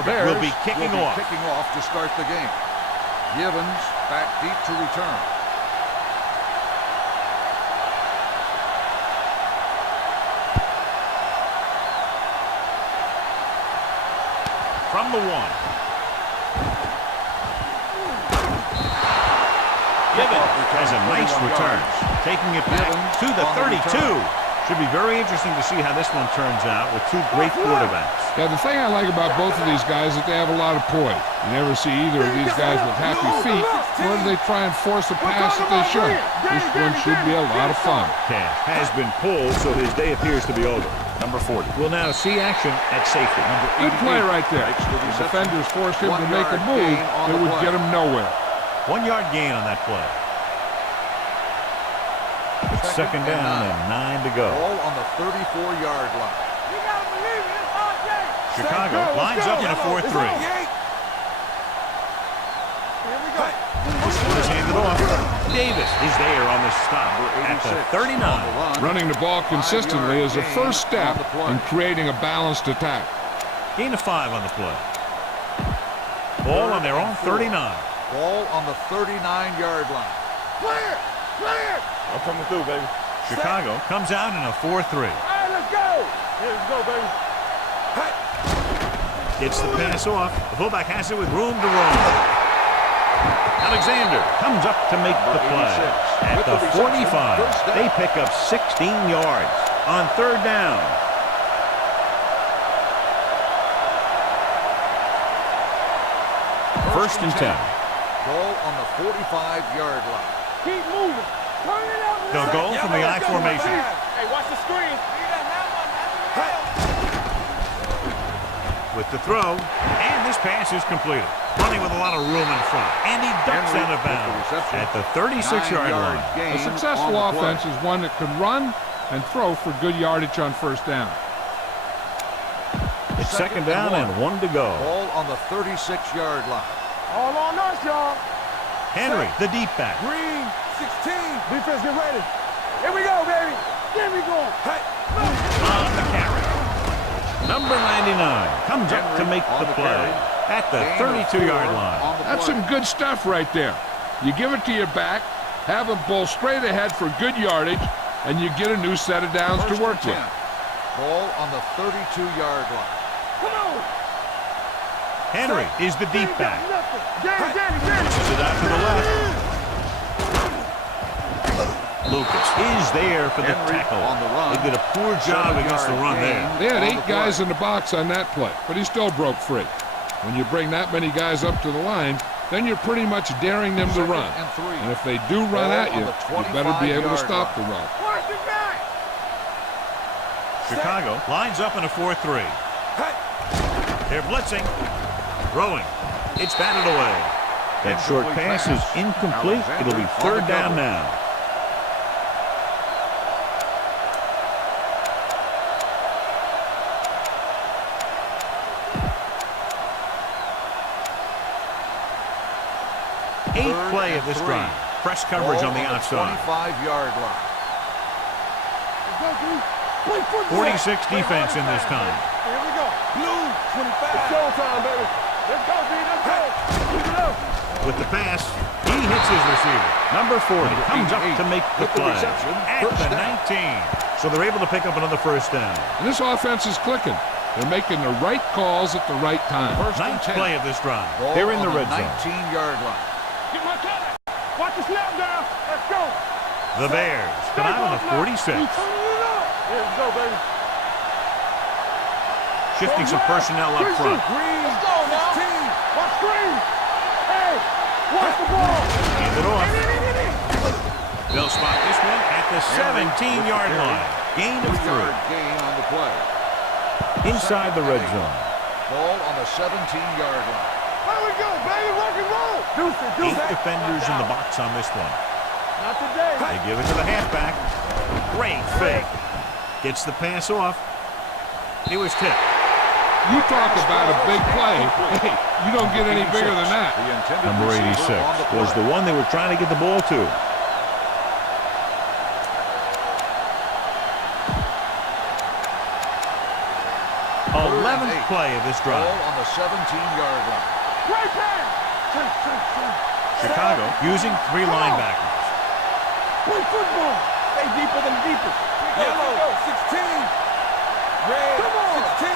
Tucker will be kicking off. To start the game. Givens back deep to return. From the 1. Givens has a nice return. Taking it back to the 32. Should be very interesting to see how this one turns out with two great quarterbacks. Yeah, the thing I like about both of these guys is that they have a lot of poise. You never see either of these guys with happy feet, nor do they try and force a pass that they shouldn't. This one should be a lot of fun. Cash has been pulled, so his day appears to be over. Number 40. We'll now see action at safety. Good play right there. The defenders forced him to make a move that would get him nowhere. 1 yard gain on that play. It's second down and 9 to go. Ball on the 34-yard line. You gotta believe it. It's RJ. Chicago lines up in a 4-3. Here we go. This one is handed off. Davis is there on the stop at the 39. Running the ball consistently is a first step in creating a balanced attack. Gain of 5 on the play. Ball on their own 39. Ball on the 39-yard line. Clear. Clear. I'm coming through, baby. Chicago comes out in a 4-3. All right, let's go. Here we go, baby. Hey. Gets the pass off. The fullback has it with room to roam. Alexander comes up to make the play. At the 45, they pick up 16 yards on third down. First and 10. Ball on the 45-yard line. Keep moving. Turn it up. They'll go from the I formation. Hey, watch the screen. Hey. With the throw, and this pass is completed. Running with a lot of room in front, and he ducks out of bounds at the 36-yard line. A successful offense is one that can run and throw for good yardage on first down. It's second down and 1 to go. Ball on the 36-yard line. All on us, y'all. Henry, the deep back. Green, 16. Defense, get ready. Here we go, baby. Here we go. Hey. On the carry. Number 99 comes up to make the play at the 32-yard line. That's some good stuff right there. You give it to your back, have him pull straight ahead for good yardage, and you get a new set of downs to work with. Ball on the 32-yard line. Come on. Henry is the deep back. Danny. Pushes it out to the left. Lucas is there for the tackle. On the run. They did a poor job against the run there. They had 8 guys in the box on that play, but he still broke free. When you bring that many guys up to the line, then you're pretty much daring them to run. And if they do run at you, you better be able to stop the run. Chicago lines up in a 4-3. They're blitzing. Throwing. It's batted away. That short pass is incomplete. It'll be third down now. Eighth play of this drive. Press coverage on the outside. 25-yard line. 46 defense in this time. Here we go. Blue, 25. It's showtime, baby. Let's go, B. Let's go. Keep it up. With the pass, he hits his receiver. Number 40 comes up to make the play at the 19. So they're able to pick up another first down. And this offense is clicking. They're making the right calls at the right time. Ninth play of this drive. They're in the red zone. 19-yard line. Get my cut. Watch the snap down. Let's go. The Bears come out on the 46. Here we go, baby. Shifting some personnel up front. Green. Let's go now. Watch green. Hey, watch the ball. Hand it off. They'll spot this one at the 17-yard line. Gain of 3. Gain on the play. Inside the red zone. Ball on the 17-yard line. There we go, baby. Rock and roll. Deuce 8 defenders in the box on this one. Not today. They give it to the halfback. Great fake. Gets the pass off. It was tipped. You talk about a big play. Hey, you don't get any bigger than that. Number 86 was the one they were trying to get the ball to. 11th play of this drive. Ball on the 17-yard line. Right pass. Chicago using 3 linebackers. Play football. Stay deeper than the deepest. Yellow, 16. Red, 16.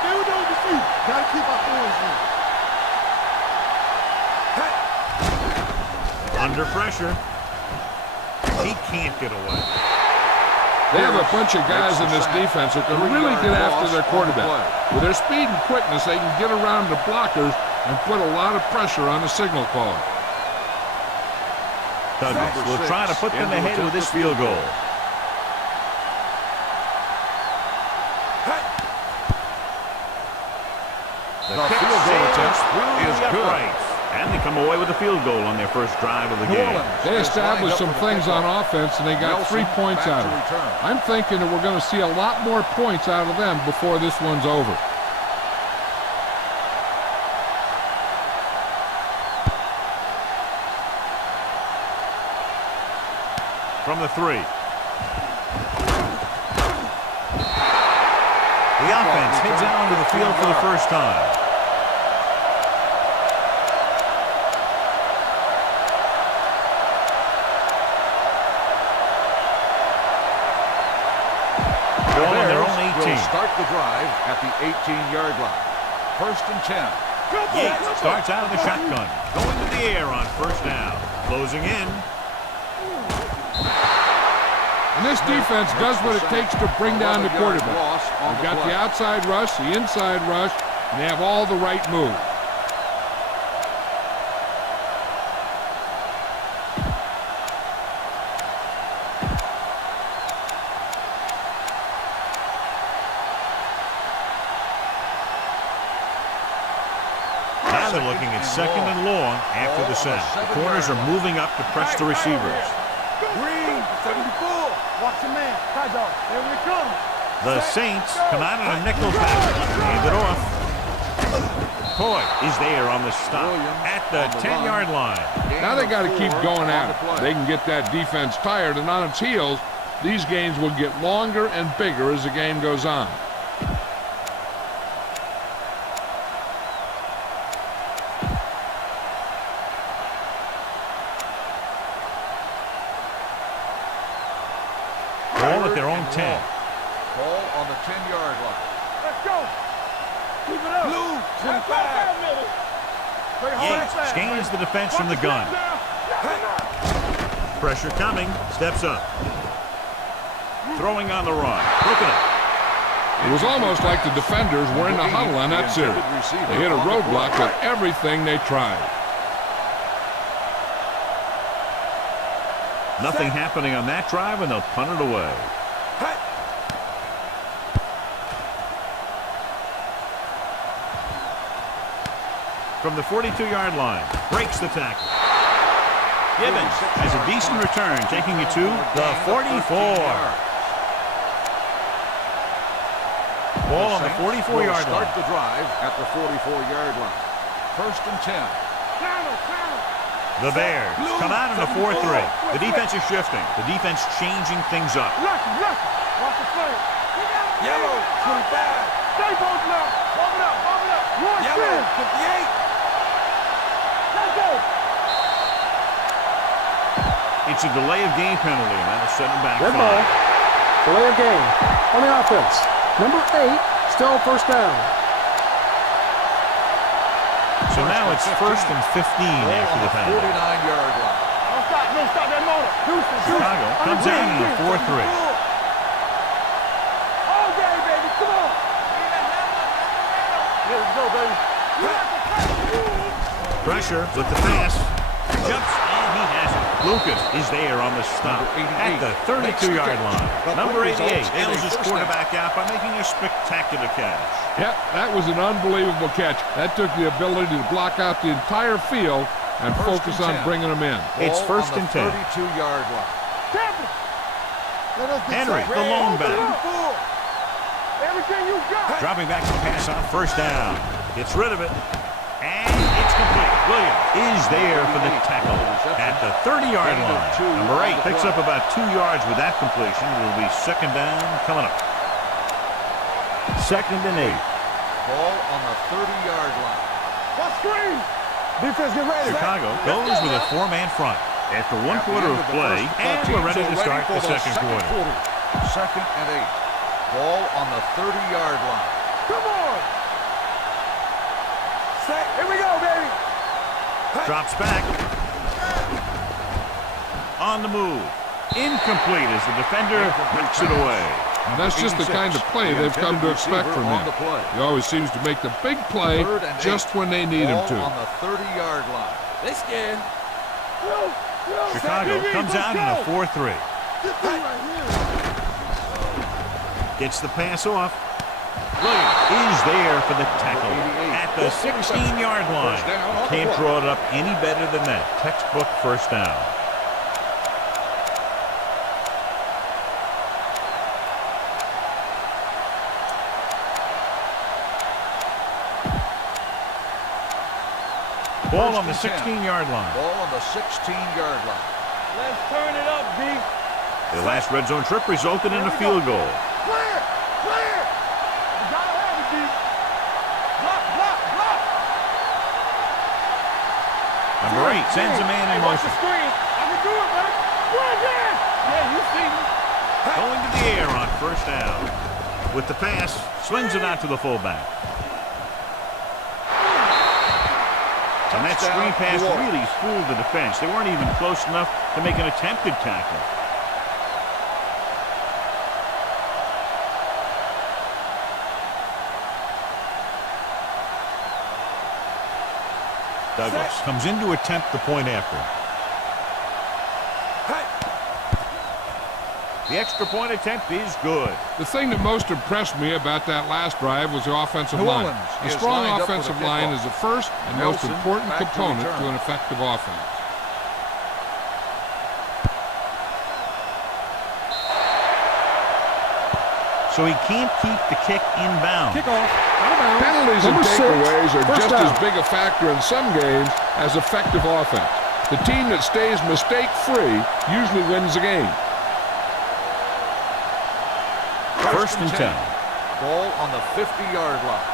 Still don't defeat. Gotta keep our boys in. Under pressure. He can't get away. They have a bunch of guys in this defense that can really get after their quarterback. With their speed and quickness, they can get around the blockers and put a lot of pressure on the signal caller. Douglas will try to put them ahead with this field goal. The field goal attempt is good. And they come away with a field goal on their first drive of the game. They established some things on offense, and they got 3 points out of it. I'm thinking that we're going to see a lot more points out of them before this one's over. From the 3. The offense heads out onto the field for the first time. Start the drive at the 18-yard line. 1st and 10. Yates starts out of the shotgun. Going to the air on 1st down. Closing in. And this defense does what it takes to bring down the quarterback. They've got the outside rush, the inside rush, and they have all the right moves. They're looking at 2nd and long after the set. The corners are moving up to press the receivers. Green, 74. Watch the man. High dog. There we come. The Saints come out on a nickel package. Hand it off. Coy is there on the stop at the 10-yard line. Now they got to keep going at it. They can get that defense tired, and on its heels, these games will get longer and bigger as the game goes on. Ball at their own 10. Ball on the 10-yard line. Let's go. Keep it up. Blue, 25. Yates scans the defense from the gun. Pressure coming. Steps up. Throwing on the run. Broken up. It was almost like the defenders were in a huddle on that series. They hit a roadblock with everything they tried. Nothing happening on that drive, and they'll punt it away. From the 42-yard line, breaks the tackle. Gibbons has a decent return, taking it to the 44. Ball on the 44-yard line. Start the drive at the 44-yard line. 1st and 10. The Bears come out in a 4-3. The defense is shifting. The defense changing things up. Watch the play. Yellow, 25. Stay both left. Bump it up. Yellow, 58. Let's go. It's a delay of game penalty, and that'll set them back. Red ball. Delay of game on the offense. Number 8, still 1st down. So now it's 1st and 15 after the penalty. 49-yard line. Don't stop that motor. Chicago comes out in a 4-3. All day, baby. Come on. Let's go, baby. Pressure with the pass. Jumps, and he has it. Lucas is there on the stop at the 32-yard line. Number 88 nails his quarterback out by making a spectacular catch. Yep, that was an unbelievable catch. That took the ability to block out the entire field and focus on bringing them in. It's 1st and 10. 32-yard line. Henry, the lone back. Everything you got. Dropping back to pass on 1st down. Gets rid of it. And it's complete. Williams is there for the tackle at the 30-yard line. Number 8 picks up about 2 yards with that completion. It'll be 2nd down coming up. 2nd and 8. Ball on the 30-yard line. What screen? Defense, get ready. Chicago goes with a 4-man front after 1 quarter of play, and we're ready to start the second quarter. 2nd and 8. Ball on the 30-yard line. Come on. Set. Here we go, baby. Drops back. On the move. Incomplete as the defender knocks it away. And that's just the kind of play they've come to expect from him. He always seems to make the big play just when they need him to. On the 30-yard line. They scared. Chicago comes out in a 4-3. Gets the pass off. Williams is there for the tackle at the 16-yard line. Can't draw it up any better than that. Textbook first down. Ball on the 16-yard line. Ball on the 16-yard line. Let's turn it up, D. The last red zone trip resulted in a field goal. Clear! Clear! You gotta have it, D. Block, block, block. Number 8 sends a man in Hey, watch the motion. screen. I can do it, man. Run again. Yeah, you see me. Going to the air on first down. With the pass, swings it out to the fullback. And that screen pass really fooled the defense. They weren't even close enough to make an attempted tackle. Douglas comes in to attempt the point after. The extra point attempt is good. The thing that most impressed me about that last drive was the offensive line. A strong offensive line is the first and most important component to an effective offense. So he can't keep the kick inbound. Kickoff. Out of bounds. Penalties and Number 6, takeaways are first just down. as big a factor in some games as effective offense. The team that stays mistake-free usually wins the game. First and 10. Ball on the 50-yard line.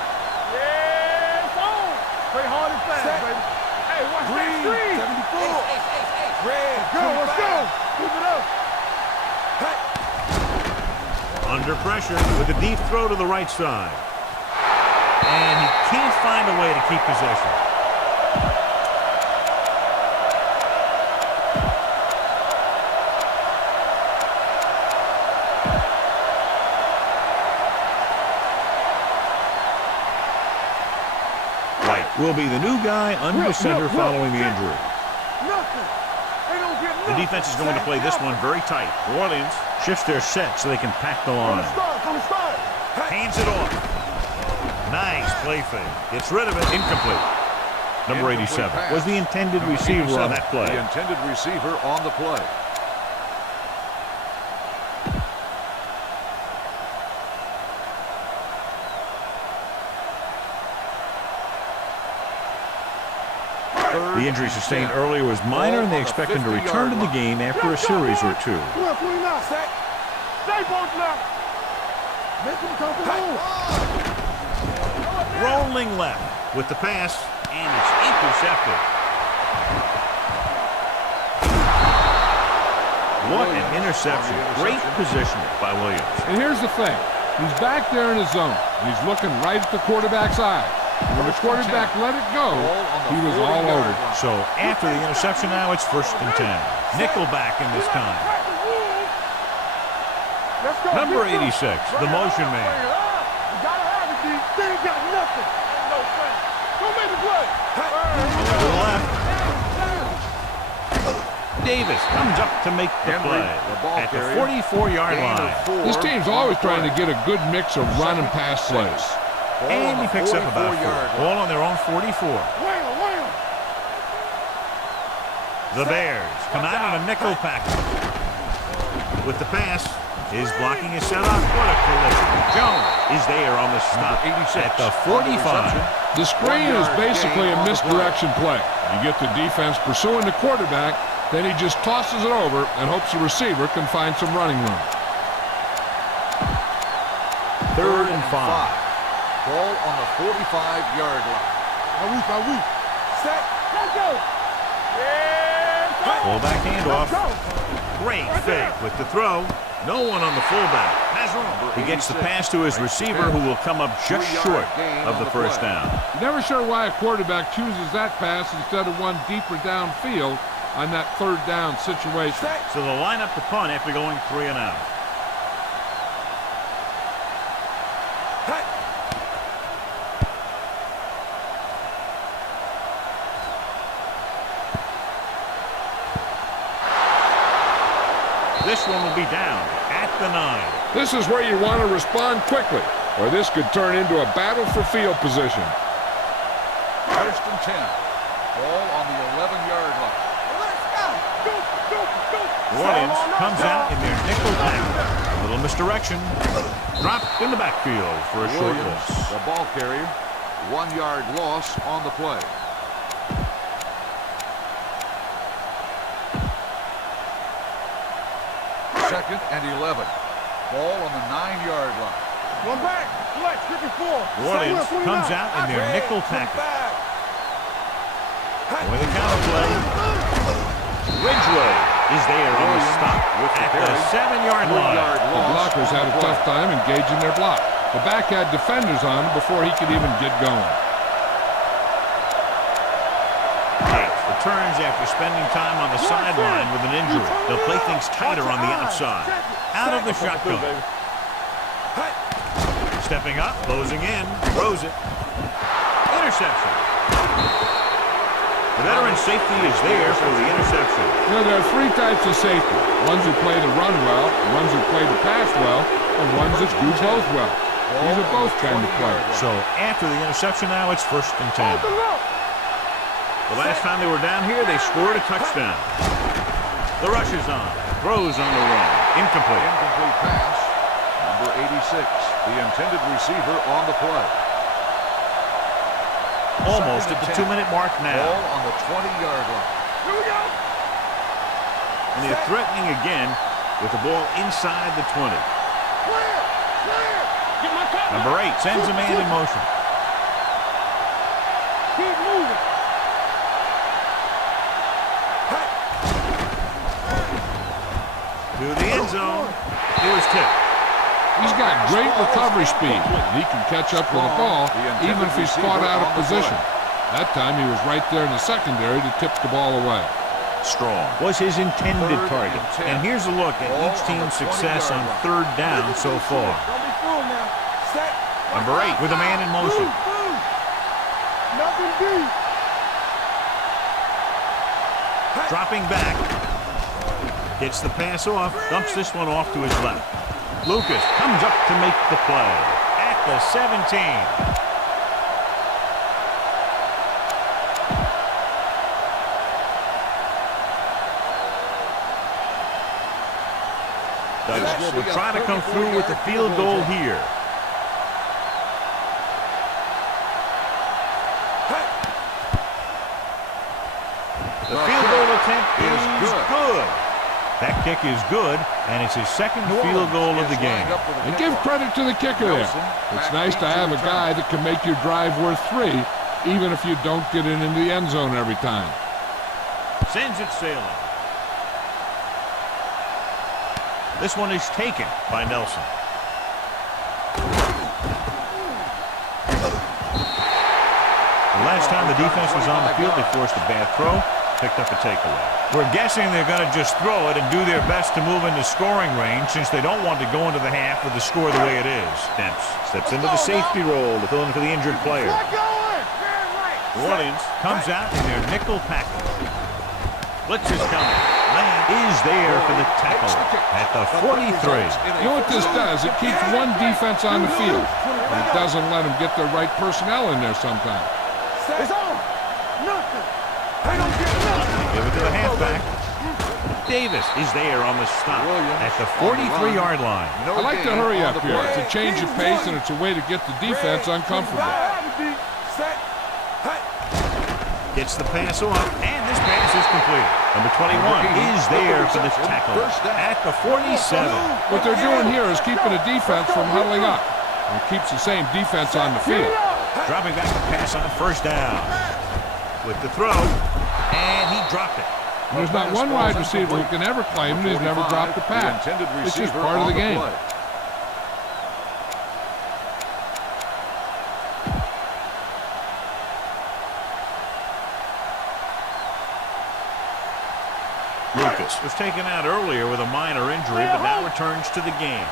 Yeah, it's on. Play hard and fast, baby. Hey, watch that screen. 74. Red, go, let's go. Keep it up. Under pressure with a deep throw to the right side. And he can't find a way to keep possession. White will be the new guy under center following the injury. Nothing. They don't get The nothing. defense is going to play this one very tight. New Orleans shifts their set so they can pack the line. From the start. Hands it off. Nice play fake. Gets rid of it. Incomplete. Number 87 was the intended receiver on that play. The intended receiver on the play. The injury sustained earlier was minor, and they expect him to return to the game after a series or two. 12-29. Stay both left. Make him come home. Rolling left with the pass, and it's intercepted. What an interception. Great positioning by Williams. And here's the thing. He's back there in his zone. He's looking right at the quarterback's eye. And when the quarterback let it go, he was all over. So after the interception now, it's first and 10. Nickelback in this time. Let's go. Number 86, the motion man. You gotta have it, D. They ain't got nothing. Ain't no sense. Go make the play. To the left. Davis comes up to make the play at the 44-yard line. This team's always trying to get a good mix of run and pass plays. And he picks up about 4. Ball on their own 44. Wham. The Bears come out in a nickel package. With the pass, is blocking his setup. What a collision. Jones is there on the stop at the 45. The screen is basically a misdirection play. You get the defense pursuing the quarterback, then he just tosses it over and hopes the receiver can find some running room. 3rd and 5. Ball on the 45-yard line. Are we? Set. Let's go. Yeah. Fullback handoff. Great fake with the throw. No one on the fullback. Has room. He gets the pass to his receiver, who will come up just short of the first down. Never sure why a quarterback chooses that pass instead of one deeper downfield on that third down situation. So they'll line up the punt after going 3 and out. This one will be down at the 9. This is where you want to respond quickly, or this could turn into a battle for field position. First and 10. Ball on the 11-yard line. New Orleans comes out in their nickel package. A little misdirection. Dropped in the backfield for a short Williams, loss. the ball carrier. 1-yard loss on the play. Second and 11. Ball on the 9-yard line. One back. Flex, 54. New Orleans comes out in their nickel package. With the counter play. Ridgeway is there on the stop at the 7-yard line. The blockers had a tough time engaging their block. The back had defenders on him before he could even get going. Returns after spending time on the sideline with an injury. They'll play things tighter on the outside. Out of the shotgun. Stepping up, closing in, throws it. Interception. The veteran safety is there for the interception. You know, there are 3 types of safety. Ones who play the run well, ones who play the pass well, and ones that do both well. These are both kind of players. So after the interception now, it's 1st and 10. The last time they were down here, they scored a touchdown. The rush is on. Throws on the run. Incomplete. Incomplete pass. Number 86, the intended receiver on the play. Almost at the 2-minute mark now. Ball on the 20-yard line. Here we go. And they're threatening again with the ball inside the 20. Clear. Get my cover. Number 8 sends a man in motion. Keep moving. To the end zone. It was tipped. He's got great recovery speed. He can catch up with the ball even if he's caught out of position. That time he was right there in the secondary to tip the ball away. Strong was his intended target. And here's a look at each team's success on 3rd down so far. Don't be fooled now. Set. Number 8 with a man in motion. Move. Nothing deep. Dropping back. Gets the pass off. Dumps this one off to his left. Lucas comes up to make the play at the 17. Douglas will try to come through with the field goal here. The field goal attempt is good. That kick is good, and it's his 2nd field goal of the game. And give credit to the kicker there. It's nice to have a guy that can make your drive worth 3, even if you don't get it into the end zone every time. Sends it sailing. This one is taken by Nelson. The last time the defense was on the field, they forced a bad throw, picked up a takeaway. We're guessing they're going to just throw it and do their best to move into scoring range since they don't want to go into the half with the score the way it is. Dempsey steps into the safety role to fill in for the injured player. New Orleans comes out in their nickel package. Blitz is coming. Man is there for the tackle at the 43. You know what this does? It keeps one defense on the field, but it doesn't let them get the right personnel in there sometimes. It's on. Nothing. I don't get nothing. Give it to the halfback. Davis is there on the stop at the 43-yard line. I like to hurry up here. It's a change of pace, and it's a way to get the defense uncomfortable. Gets the pass off, and this pass is complete. Number 21 is there for the tackle at the 47. What they're doing here is keeping the defense from huddling up. and keeps the same defense on the field. Dropping back to pass on first down. With the throw, and he dropped it. There's not one wide receiver who can ever claim that he's never dropped a pass. It's just part of the game. Lucas was taken out earlier with a minor injury, but now returns to the game.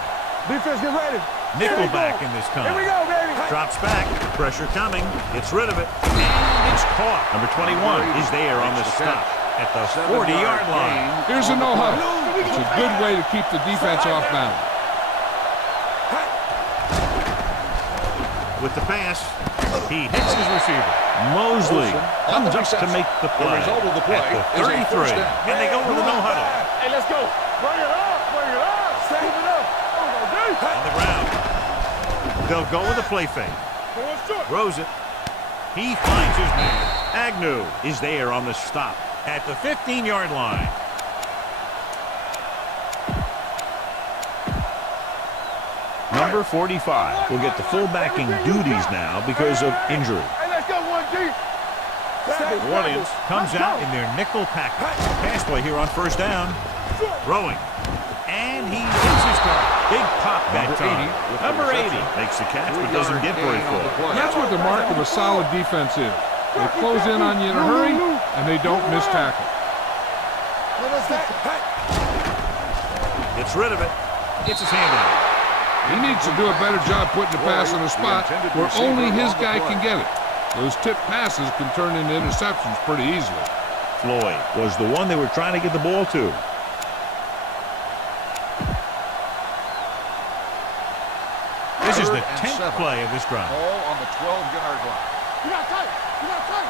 Defense, get ready. Nickelback in this time. Here we go, baby. Drops back, pressure coming, gets rid of it, and it's caught. Number 21 is there on the stop at the 40-yard line. Here's a no-huddle. It's a good way to keep the defense off balance. With the pass, he hits his receiver. Mosley comes up to make the play. The result of the play at the is a 33, first down. and they go with a no-huddle. Hey, let's go. Bring it up. Bring it up. Save it up. On the ground. They'll go with a play fake. Throws it. He finds his man. Agnew is there on the stop at the 15-yard line. Number 45 will get the fullbacking duties now because of injury. Hey, let's go, 1G. Williams comes out in their nickel package. Pass play here on first down. Throwing. And he hits his target. Big pop that time. Number 80 makes the catch but doesn't get very far. That's what the mark of a solid defense is. They close in on you in a hurry, and they don't miss tackle. Gets rid of it. Gets his hand on it. He needs to do a better job putting the pass in a spot where only his guy can get it. Those tip passes can turn into interceptions pretty easily. Floyd was the one they were trying to get the ball to. This is the 10th play of this drive. Ball on the 12-yard line. You got tight. You got tight.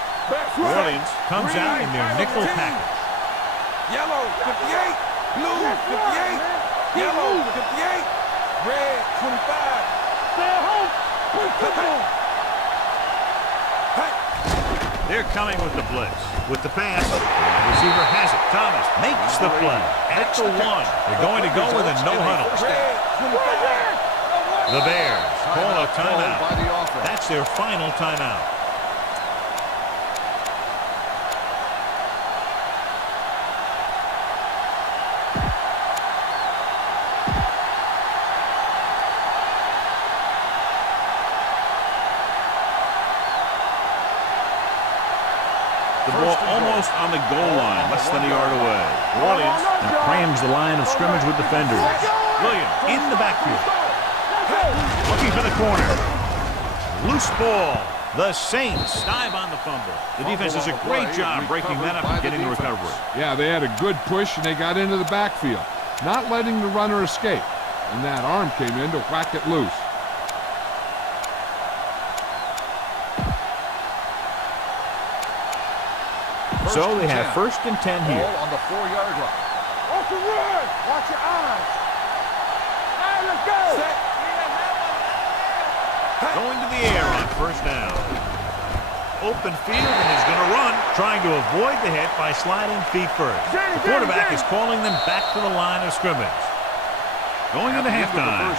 Williams comes out in their nickel package. Yellow, 58. Blue, 58. Yellow, 58. Red, 25. Stay at home. Play football. They're coming with the blitz. With the pass, the wide receiver has it. Thomas makes the play at the 1. They're going to go with a no-huddle. The Bears call a timeout. That's their final timeout. The ball almost on the goal line, less than a yard away. Williams crams the line of scrimmage with defenders. Williams in the backfield. Looking for the corner. Loose ball. The Saints dive on the fumble. The defense does a great job breaking that up and getting the recovery. Yeah, they had a good push, and they got into the backfield, not letting the runner escape. And that arm came in to whack it loose. So they have 1st and 10 here. Ball on the 4-yard line. Watch your run. Watch your eyes. Hey, let's go. Going to the air on first down. Open field, and he's going to run, trying to avoid the hit by sliding feet first. The quarterback is calling them back to the line of scrimmage. Going into halftime.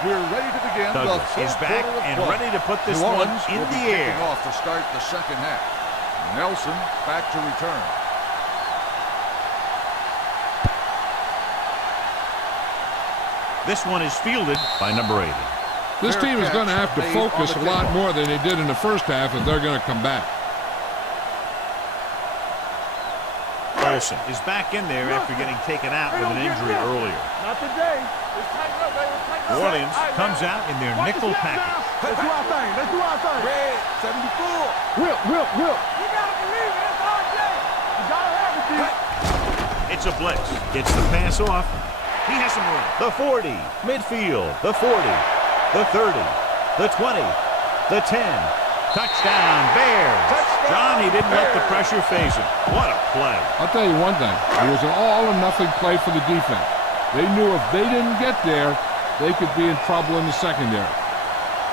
We're ready to begin. Douglas is back and ready to put this one in the air. Off to start the second half. Nelson back to return. This one is fielded by number 80. This team is going to have to focus a lot more than they did in the first half if they're going to come back. Olsen is back in there after getting taken out with an injury earlier. Not today. Let's tighten up, baby. Tighten up. Orleans comes out in their nickel package. Let's do our thing. Let's do our thing. Red, 74. Whip. You gotta believe it. It's our day. You gotta have it, dude. It's a blitz. Gets the pass off. He has some room. The 40, midfield. The 40, the 30, the 20, the 10. Touchdown, Bears. John, he didn't let the pressure phase him. What a play. I'll tell you one thing. It was an all-or-nothing play for the defense. They knew if they didn't get there, they could be in trouble in the secondary.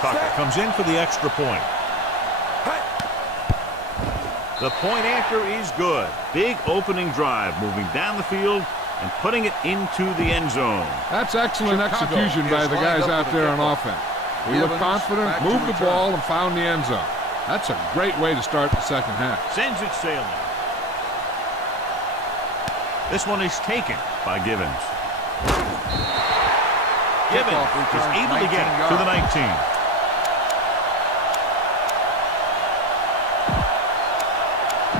Tucker comes in for the extra point. The point after is good. Big opening drive, moving down the field and putting it into the end zone. That's excellent Chicago execution by is the lined guys up out for the there on kickoff. offense. They looked Givens confident, back to moved the return. ball, and found the end zone. That's a great way to start the second half. Sends it sailing. This one is taken by Givens. Givens Kickoff is return, able to get 19 it to the yards. 19.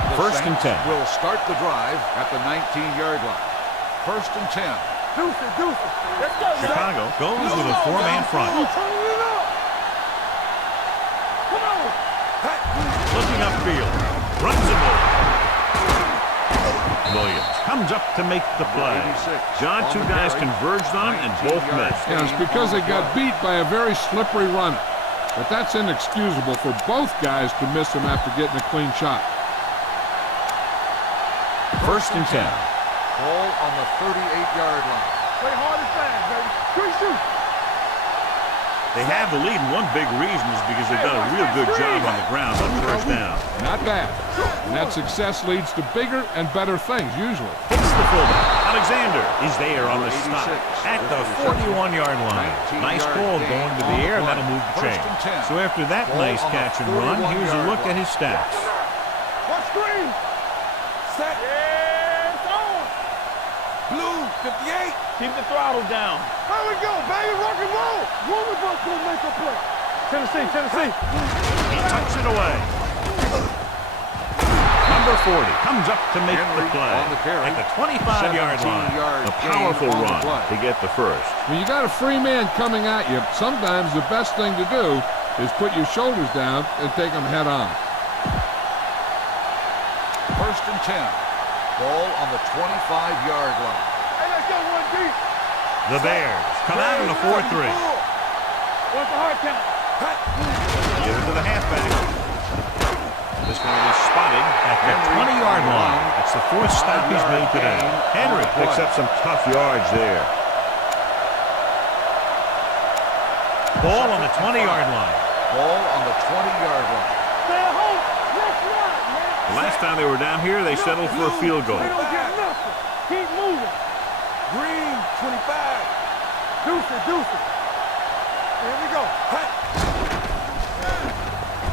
The First and Saints 10. will start the drive at the 19-yard line. First and 10. Deuces. Let's go, Zach. Chicago goes with a four-man front. Turn it up. Come on. Looking upfield. Runs him over. Williams comes up to make the play. 86. John, two On the guys carry. converged on and both 19 yards. missed. And it's because they got beat by a very slippery runner. But that's inexcusable for both guys to miss him after getting a clean shot. First and 10. Ball on the 38-yard line. Play hard and fast, baby. Quick shoot. They have the lead, and one big reason is because they've done a real good job on the ground on first down. Not bad. And that success leads to bigger and better things, usually. Hits the fullback. Alexander is there on the 86 stop at the with the 41-yard line. 19 Nice yard ball gain going to on the the air. play. That'll move the First chain. and 10. So after that Ball nice on the catch and run, here's a 41-yard look at line. his stats. Watch screen. Set. Yeah, it's on. Blue, 58. Keep the throttle down. There we go, baby. Rock and roll. One of us gonna make a play. Tennessee. He tucks it away. Number 40 comes up to make Henry the play. on the carry. At the 25-yard line. 17-yard A gain powerful on the run play. to get the first. When you got a free man coming at you, sometimes the best thing to do is put your shoulders down and take them head on. First and 10. Ball on the 25-yard line. Hey, let's go one deep. The Bears come out in a 4-3. What's the hard count? Give it to the halfback. This one is spotted at the 20-yard line. That's the fourth stop he's made today. Henry picks up some tough yards there. Ball on the 20-yard line. Ball on the 20-yard line. Stay at home. Let's ride, man. The last time they were down here, they settled for a field goal. We don't get nothing. Keep moving. Green, 25. Deuces. Here we go.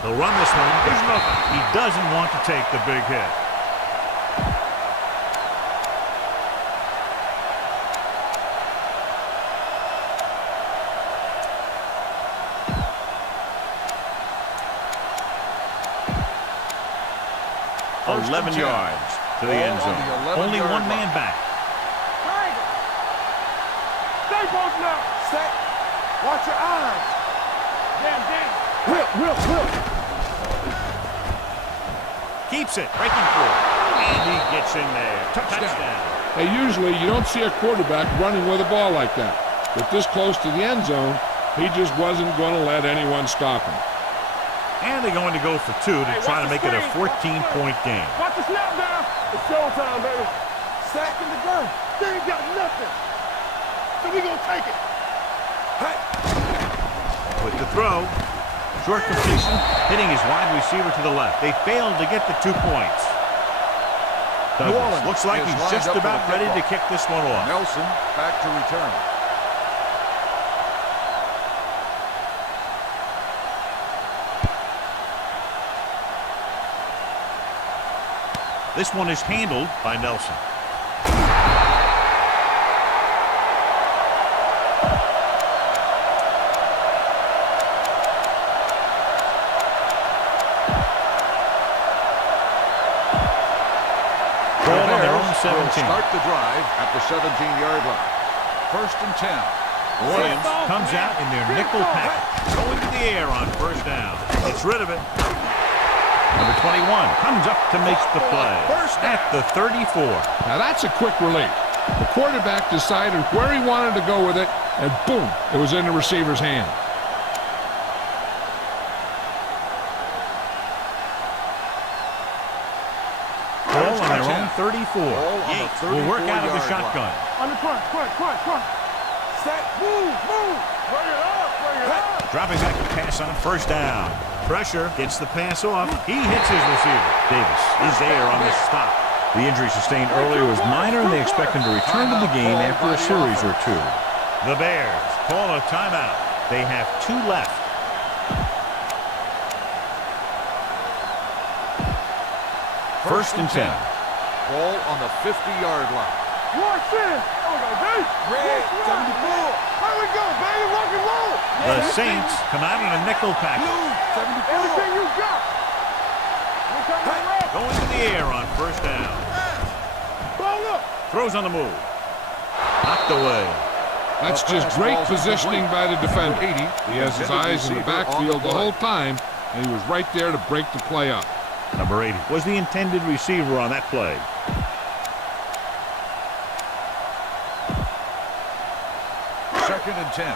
They'll run this one. There's nothing. He doesn't want to take the big hit. First and 11 10. yards to the end Ball on zone. the 11-yard Only one man line. back. Stay both now. Set. Watch your eyes. Damn. Whip. Keeps it. Breaking through. And he gets in there. Touchdown. Hey, usually you don't see a quarterback running with a ball like that. But this close to the end zone, he just wasn't going to let anyone stop him. And they're going to go for two to try to make it a 14-point game. Watch the snap down. It's showtime, baby. Sack in the gun. They ain't got nothing. So we gonna take it. Hey. With the throw, short completion, hitting his wide receiver to the left. They failed to get the 2 points. Douglas Orleans looks like is he's lined just up for about the ready to kickoff. kick this one off. Nelson back to return. This one is handled by Nelson. Ball on their own 17. Start the drive at the 17-yard line. First and 10. Williams comes out in their nickel package, going to the air on first down. Gets rid of it. Number 21 comes up to make the play at the 34. Now that's a quick release. The quarterback decided where he wanted to go with it, and boom, it was in the receiver's hand. Ball on their own 34. Ball on the Yates will work out of the 34-yard shotgun. On the front. Set. Move. Bring it up. Dropping back to pass on first down. Pressure, gets the pass off. He hits his receiver. Davis is there on this stop. The injury sustained earlier was minor, and they expect him to return to the game after a series or two. The Bears call a timeout. They have 2 left. First and 10. Ball on the 50-yard line. Watch this. Okay, red 74. Here we go, baby. Rock and roll. The Saints come out in a nickel package. Everything you got. Going to the air on first down. Ball up. Throws on the move. Knocked away. That's just great positioning by the defender. He has his eyes in the backfield the whole time, and he was right there to break the play up. Number 80 was the intended receiver on that play. Second and 10.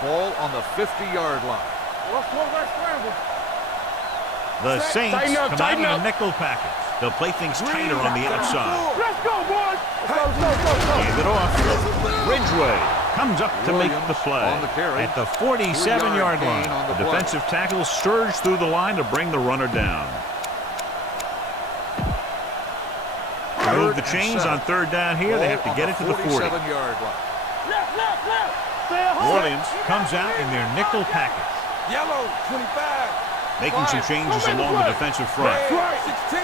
Ball on the 50-yard line. Let's go back scramble. The Saints Tighten up, come out in tighten a up. nickel package. They'll play things tighter on the outside. Let's go, boys. Let's go. Hand it off. Ridgeway comes up to make the play. on the carry. At the 47-yard gain line, on the the play. defensive tackle surged through the line to bring the runner down. Move the chains on third down here. They have to get it to the 40. 47-yard line. Left. New Orleans comes out in their nickel package, Yellow, 25. making some changes along the defensive front. Right. 16.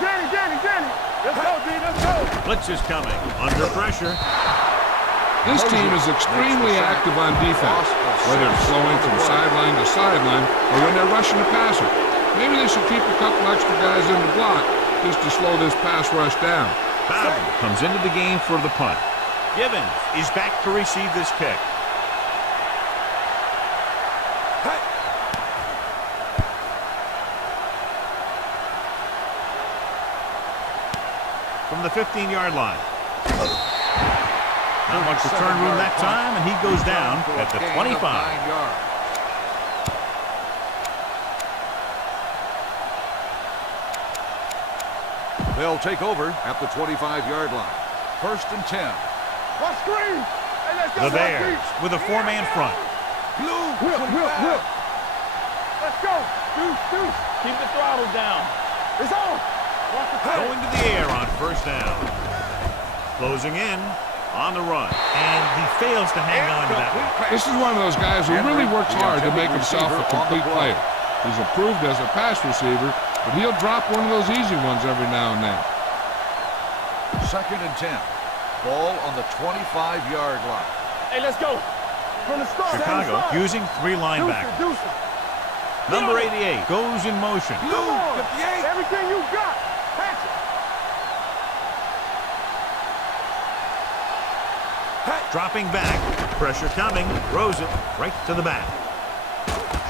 Danny. Let's go, D. Let's go. Blitz is coming. Under pressure. This team is extremely active on defense, whether it's flowing from sideline to sideline or when they're rushing the passer. Maybe they should keep a couple extra guys in the block just to slow this pass rush down. Bowden comes into the game for the punt. Givens is back to receive this kick. From the 15-yard line. Not much return room that time, and he goes down at the 25. They'll take over at the 25-yard line. First and 10. What screen? Hey, let's go. The Bears with a 4-man front. Blue. Whip. Let's go. Deuce. Keep the throttle down. It's on. Watch the play. Going to the air on first down. Closing in on the run. And he fails to hang on to that one. This is one of those guys who really works hard to make himself a complete player. He's improved as a pass receiver, but he'll drop one of those easy ones every now and then. Second and 10. Ball on the 25-yard line. Hey, let's go. From the start. Chicago using 3 linebackers. Deuce. Number 88 goes in motion. Come on. 58. Everything you got. Pass it. Dropping back. Pressure coming. Throws it right to the back.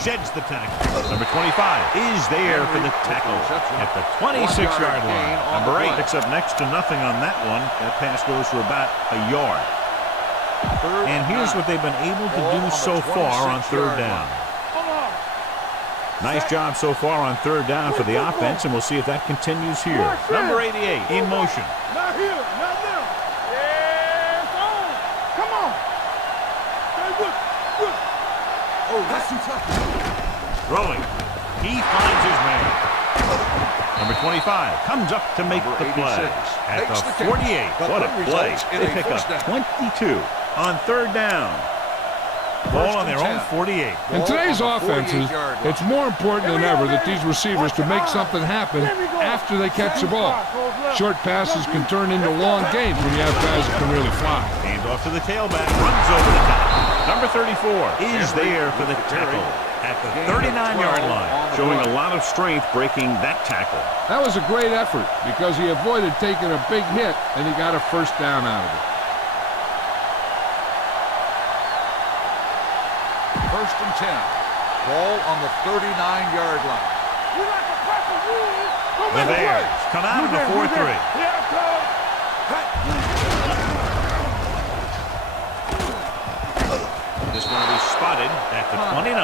Sheds the tackle. Number 25 is there for the tackle at the 26-yard line. Number 8 picks up next to nothing on that one. That pass goes for about a yard. And here's what they've been able to do so far on third down. Nice job so far on third down for the offense, and we'll see if that continues here. Number 88 in motion. Not here. Not now. Yeah, it's on. Come on. Stay with. Oh, that's too tough. Throwing. He finds his man. Number 25 comes up to make the play. At the 48. What a play. They pick up 22 on third down. Ball on their own 48. In today's offenses, it's more important than ever that these receivers to make something happen after they catch the ball. Short passes can turn into long gains when you have guys that can really fly. Hand off to the tailback, runs over the top. Number 34 is there for the tackle at the 39-yard line, showing a lot of strength breaking that tackle. That was a great effort because he avoided taking a big hit and he got a first down out of it. First and 10. Ball on the 39-yard line. You like to press the rules. The Bears come out of the 4-3. Yeah, coach. This one will be spotted at the 29.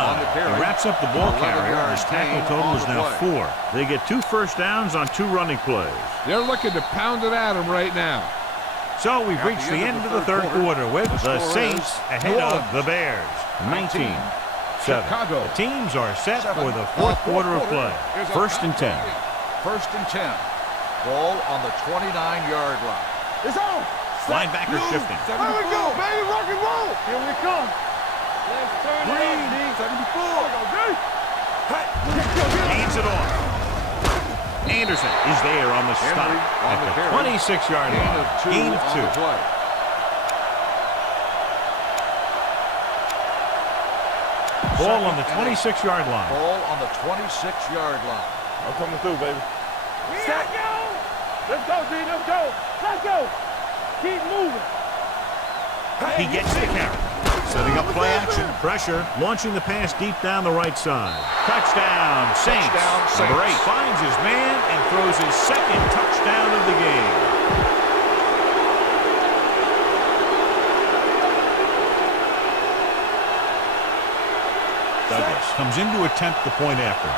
He wraps up the ball carrier, and his tackle total is now 4. They get 2 first downs on 2 running plays. They're looking to pound it at him right now. So we've reached the end of the third quarter with the Saints ahead of the Bears, 19 7. Chicago. The teams are set for the fourth quarter of play. First and 10. First and 10. Ball on the 29-yard line. It's on. Linebacker shifting. Here we go, baby. Rock and roll. Here we come. Let's turn it up, 74. Hands it off. Anderson is there on the stop on at the the carry. 26-yard line. Gain of 2. On the play. Ball on the 26-yard line. Ball on the 26-yard line. I'm coming through, baby. Set. Let's go, D. Let's go. Let's go. Keep moving. He gets the carry. Setting up play action. Pressure. Launching the pass deep down the right side. Touchdown, Saints. Touchdown, Number 8 Saints. finds his man and throws his second touchdown of the game. Douglas comes in to attempt the point after.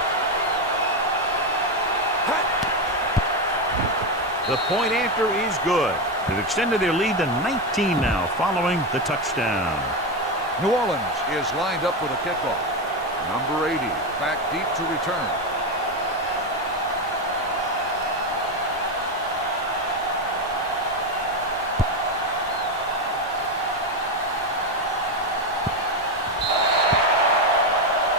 The point after is good. They've extended their lead to 19 now following the touchdown. New Orleans is lined up for the kickoff. Number 80 back deep to return.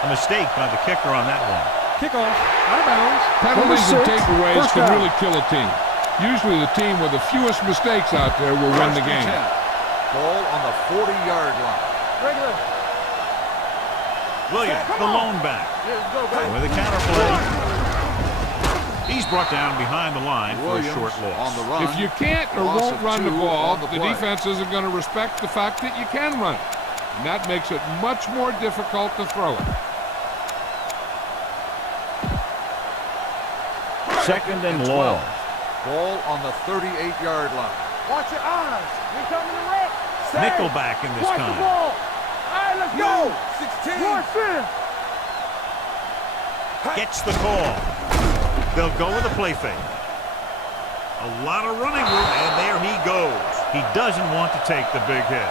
A mistake by the kicker on that one. Kickoff. Out of bounds. Penalties and Number 6, takeaways first can down. really kill a team. Usually the team with the fewest mistakes out there will win the First and game. 10. Ball on the 40-yard line. Regular. Williams, Come the on. lone back. Let's go, baby. With a counter play. He's brought down behind the line for a Williams short on loss. the run. If you can't or Loss won't of run the 2 ball, on the the play. defense isn't going to respect the fact that you can run it. And that makes it much more difficult to throw it. Second and 12. long. Ball on the 38-yard line. Watch your eyes. We coming to wreck. Nickelback in this Watch the time. ball. All right, let's go. 16. One center. Gets the call. They'll go with a play fake. A lot of running room, and there he goes. He doesn't want to take the big hit.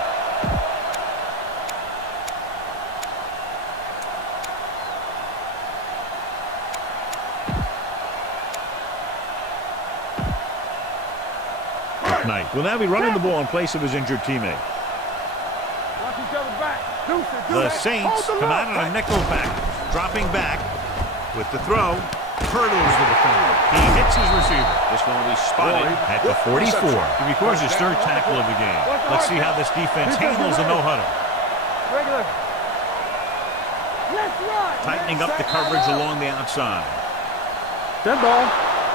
Knight will now be running the ball in place of his injured teammate. Watch each other back. Deuce it, do The that. Saints Hold the come out look. on a nickel back, dropping back with the throw. Hurdles the defender. He hits his receiver. This one will be spotted at the 44. He records his third tackle of the game. Let's see how this defense handles the no-huddle. Regular. Let's run. Tightening up the coverage along the outside. Dead ball.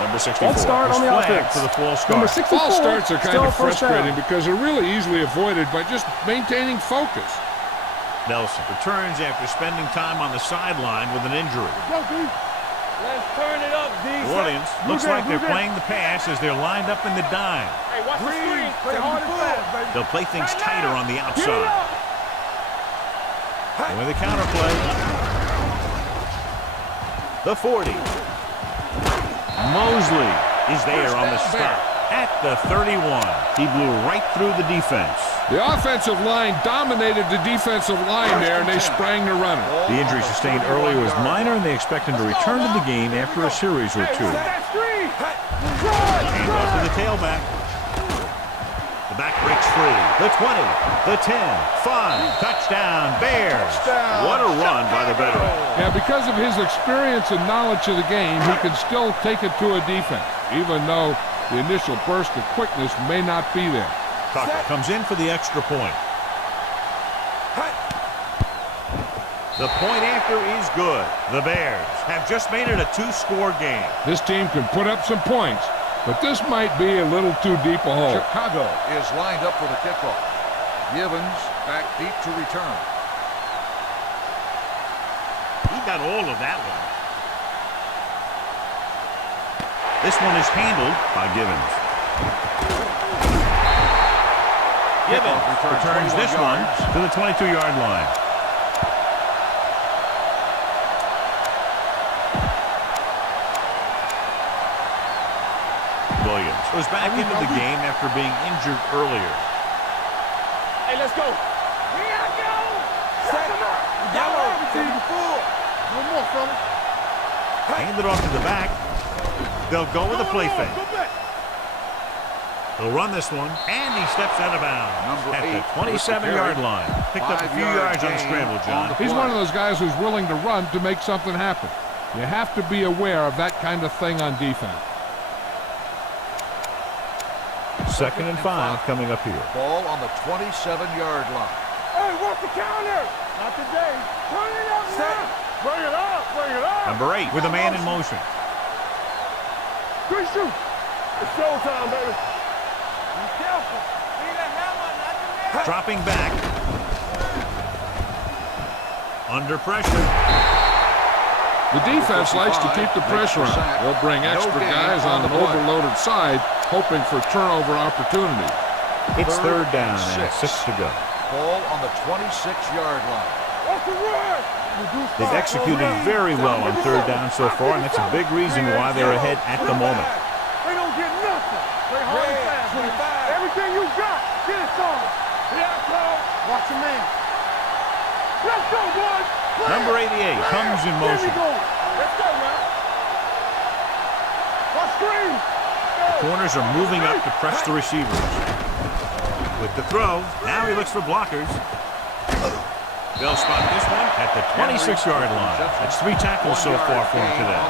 Number 64 False start is on the flagged offense. for the false Number start. 64. False starts are kind still of first frustrating down. because they're really easily avoided by just maintaining focus. Nelson returns after spending time on the sideline with an injury. Go, D. Let's turn it up, D. New Orleans looks like they're playing the pass as they're lined up in the dime. Hey, watch the screen. Play hard and fast, baby. They'll play things Right tighter now. on the Get it outside. up. And with a counterplay. The 40. Mosley is there on the stop at the 31. He blew right through the defense. The offensive line dominated the defensive line there, and they sprang the runner. The injury sustained earlier was minor, and they expect him to return to the game after a series or two. That screen. Hand off to the tailback. The back breaks free. The 20, the 10, 5, touchdown, Bears. What a run by the veteran. Yeah, because of his experience and knowledge of the game, he can still take it to a defense, even though the initial burst of quickness may not be there. Tucker comes in for the extra point. The point after is good. The Bears have just made it a 2-score game. This team can put up some points, but this might be a little too deep a hole. Chicago is lined up for the kickoff. Givens back deep to return. He got all of that one. This one is handled by Givens. Givens returns this one to the 22-yard line. Williams was back into the game after being injured earlier. Hey, let's go. Here I go. Set him up. Yellow. Hand it off to the back. They'll go with a play fake. He'll run this one, and he steps out of bounds at the 27-yard line. Picked up a few yards on the scramble, John. He's one of those guys who's willing to run to make something happen. You have to be aware of that kind of thing on defense. 2nd and 5 coming up here. Ball on the 27-yard line. Hey, what's the counter? Not today. Turn it up now. Bring it up. Bring it up. Number 8 with a man in motion. Good shoot. It's showtime, baby. Be careful. Need a hammer, not the net. Dropping back. Under pressure. The defense likes to keep the pressure on. They'll bring extra guys on an overloaded side, hoping for turnover opportunity. It's 3rd down and 6 to go. Ball on the 26-yard line. They've executed very well on 3rd down so far, and that's a big reason why they're ahead at the moment. They don't get nothing. Play hard and fast. 25. Everything you got, get it on. Yeah, Paul. Watch your man. Let's go, boys. Number 88 comes in motion. Let's go, man. Watch screen. Corners are moving up to press the receivers. With the throw, now he looks for blockers. They'll spot this one at the 26-yard line. That's 3 tackles so far for him today.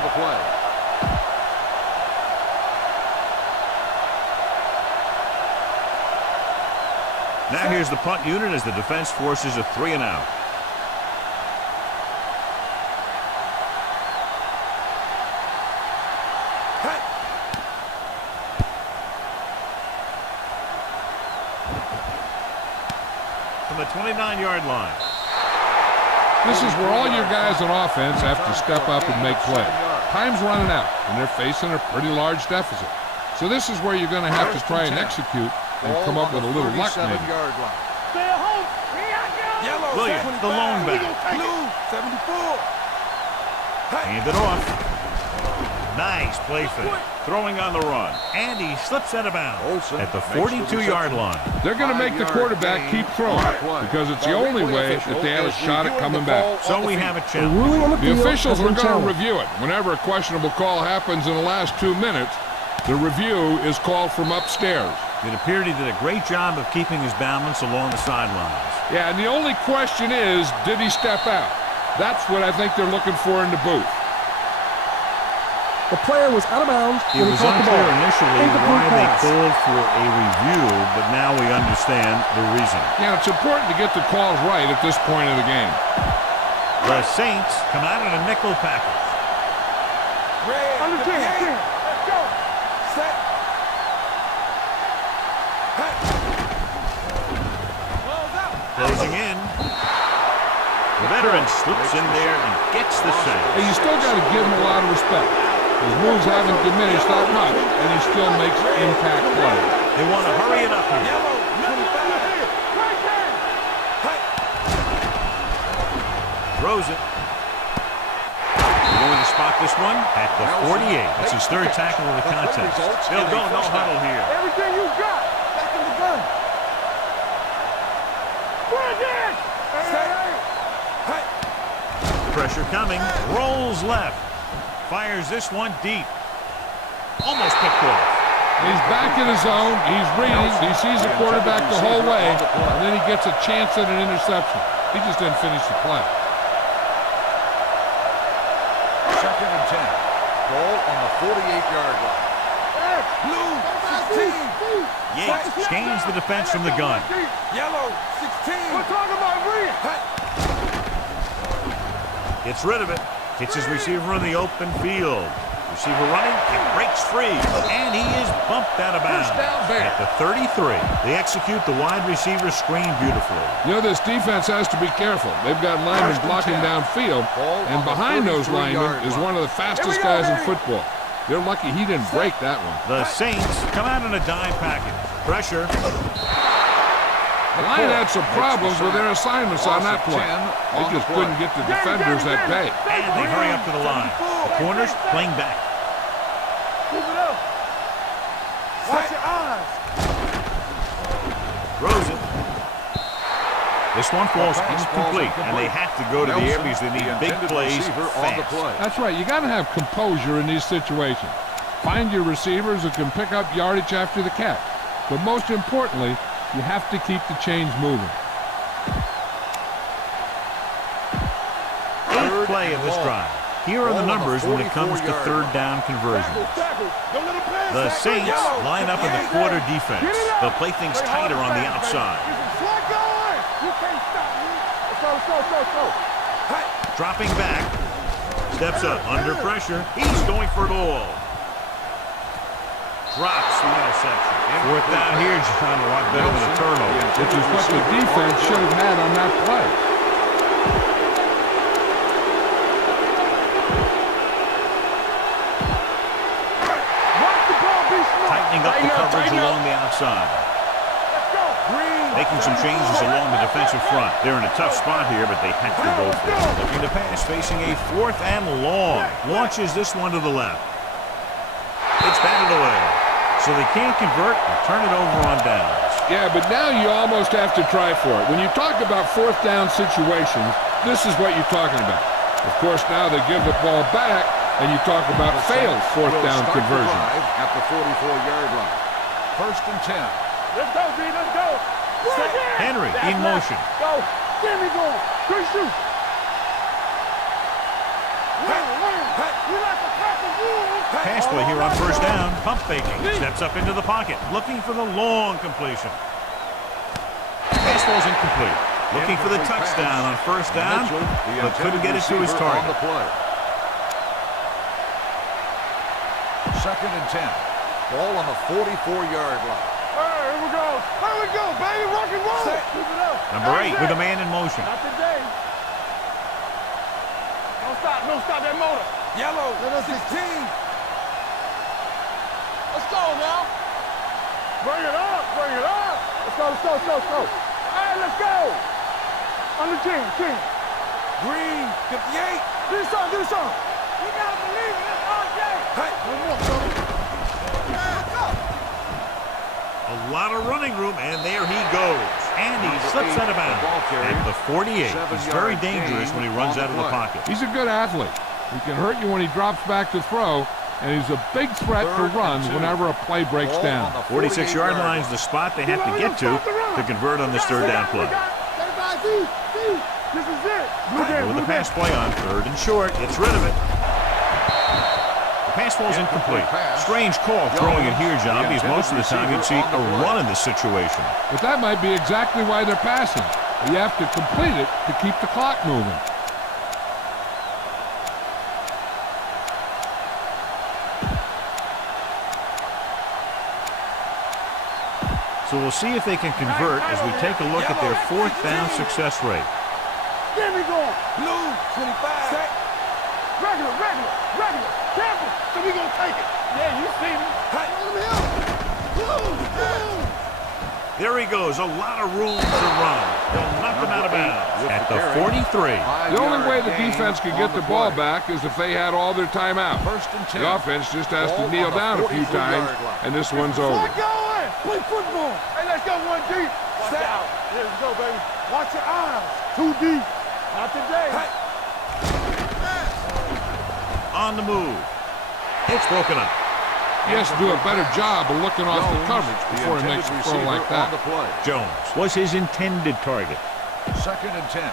Now here's the punt unit as the defense forces a 3-and-out. From the 29-yard line. This is where all your guys on offense have to step up and make plays. Time's running out, and they're facing a pretty large deficit. So this is where you're going to have to try and execute and come up with a little luck maybe. Stay at home. Yellow. Williams, the lone back. Blue, 74. Hand it off. Nice play fake. Throwing on the run. And he slips out of bounds at the 42-yard line. They're going to make the quarterback keep throwing because it's the only way that they have a shot at coming back. So we have a The challenge. ruling on the The field officials has are been going to challenged. review it. Whenever a questionable call happens in the last 2 minutes, the review is called from upstairs. It appeared he did a great job of keeping his balance along the sidelines. Yeah, and the only question is, did he step out? That's what I think they're looking for in the booth. The player was out of bounds It when he was caught the unclear ball. initially Incomplete why they pass. called for a review, but now we understand the reason. Yeah, it's important to get the calls right at this point of the game. The Saints come out in a nickel package. Understand. Let's go. Set. Closing in. The veteran slips in there and gets the sack. Hey, you still got to give him a lot of respect. His moves haven't diminished that much, and he still makes impact plays. They want to hurry it up here. Throws it. They're going to spot this one at the 48. That's his 3rd tackle of the contest. They'll go no huddle here. Everything you got. Back in the gun. Bring it. Pressure coming. Rolls left. Fires this one deep. Almost picked off. He's back in his zone. He's reading. He sees the quarterback the whole way, and then he gets a chance at an interception. He just didn't finish the play. 2nd and 10. Ball on the 48-yard line. Blue, 16. Yates gains the defense from the gun. Yellow, 16. We're talking about read. Gets rid of it. Hits his receiver in the open field. Receiver running, it breaks free, and he is bumped out of bounds at the 33. They execute the wide receiver screen beautifully. You know, this defense has to be careful. They've got linemen blocking downfield, and behind those linemen is one of the fastest guys in football. They're lucky he didn't break that one. The Saints come out in a dime package. Pressure. The line had some problems with their assignments on that play. They just couldn't get the defenders at bay. And they hurry up to the line. The corners playing back. Move it up. Watch your eyes. Throws it. This one falls incomplete, and they have to go to the air because they need big plays fast. That's right. You got to have composure in these situations. Find your receivers who can pick up yardage after the catch. But most importantly, you have to keep the chains moving. Eighth play of this drive. Here are the numbers when it comes to third down conversions. The Saints line up in the quarter defense. They'll play things tighter on the outside. Dropping back. Steps up under pressure. He's going for it all. Drops the interception. Fourth down here, John, a lot better than a turnover. Which is what the defense should have had on that play. Tightening up the coverage along the outside. Making some changes along the defensive front. They're in a tough spot here, but they have to go for it. Looking to pass, facing a fourth and long. Launches this one to the left. It's batted away. So they can't convert and turn it over on downs. Yeah, but now you almost have to try for it. When you talk about fourth down situations, this is what you're talking about. Of course, now they give the ball back, and you talk about failed fourth down conversion. At the 44-yard line. First and 10. Let's go, B. Let's go. Henry in motion. Go. Get me going. Good shoot. Pass play here on first down. Pump faking. Steps up into the pocket. Looking for the long completion. Pass ball's incomplete. Looking for the touchdown on first down, but couldn't get it to his target. Second and 10. Ball on the 44-yard line. Here we go. Here we go, baby. Rock and roll. Keep it up. Number 8 with a man in motion. Not today. Don't stop. Don't stop that motor. Yellow. 16. Let's go now. Bring it up. Bring it up. Let's go. Let's go. Let's go. Let's go. All right, let's go. On the team. Green. 58. Do something. Do something. You gotta believe it. That's RJ. Hey. One more, brother. A lot of running room, and there he goes. And he slips out of bounds at the 48. He's very dangerous when he runs out of the pocket. He's a good athlete. He can hurt you when he drops back to throw, and he's a big threat to run whenever a play breaks down. 46-yard line is the spot they have to get to convert on this third down play. This is it. With the pass play on third and short, gets rid of it. Pass ball's incomplete. Strange call throwing it here, John, because most of the time you'd see a run in this situation. But that might be exactly why they're passing. You have to complete it to keep the clock moving. So we'll see if they can convert as we take a look at their fourth down success rate. Get me going. Blue, 25. Set. Regular. Careful. So we gonna take it. Yeah, you see me. There he goes. A lot of room to run. They'll knock him out of bounds at the 43. The only way the defense can get the ball back is if they had all their timeout. The offense just has to kneel down a few times, and this one's over. Play football. Hey, let's go one deep. Watch out. Yeah, let's go, baby. Watch your eyes. Too deep. Not today. On the move. It's broken up. He has to do a better job of looking off the coverage before he makes a throw like that. Jones was his intended target. Second and 10.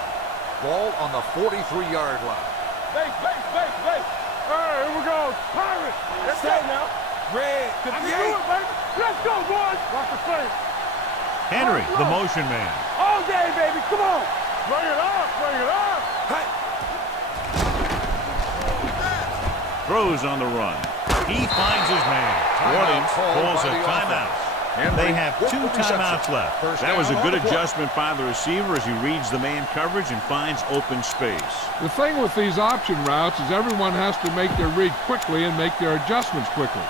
Ball on the 43-yard line. Base. All right, here we go. Pirates. Let's go now. Red. I can do it, baby. Let's go, boys. Watch the face. Henry, the motion man. All day, baby. Come on. Bring it up. Hey. Throws on the run. He finds his man. Warden calls a timeout. And they have 2 timeouts left. That was a good adjustment by the receiver as he reads the man coverage and finds open space. The thing with these option routes is everyone has to make their read quickly and make their adjustments quickly.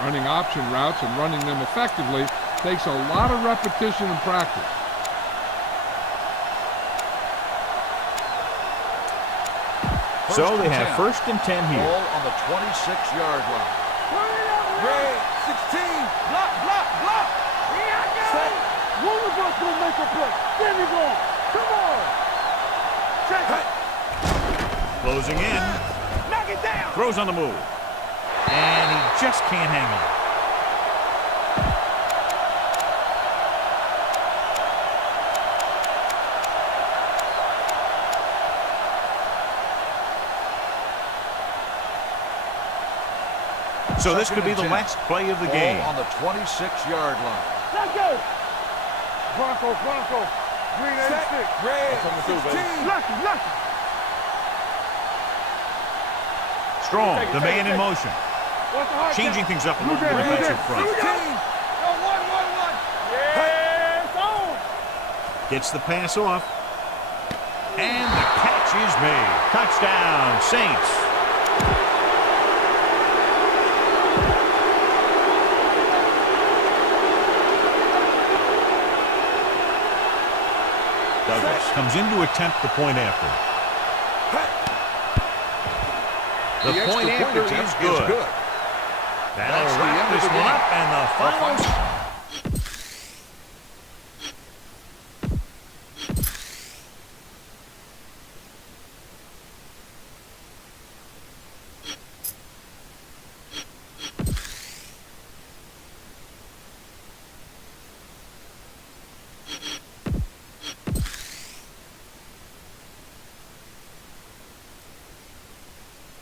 Running option routes and running them effectively takes a lot of repetition and practice. So they have first and 10 here. Ball on the 26-yard line. Red, 16. Block. Set. One of us gonna make a play. Get me going. Come on. Check it. Closing in. Knock it down. Throws on the move. And he just can't hang on. So this could be the last play of the game. On the 26-yard line. Let's go. Bronco. Green 86. Red 16. Lucky. Strong, the man in motion. What's the hard Changing count? things up a little bit defensive front. 16. Go, 1. Yes, on. Gets the pass off. And the catch is made. Touchdown, Saints. Douglas comes in to attempt the point after. The point after is good. That'll wrap this one up, and the final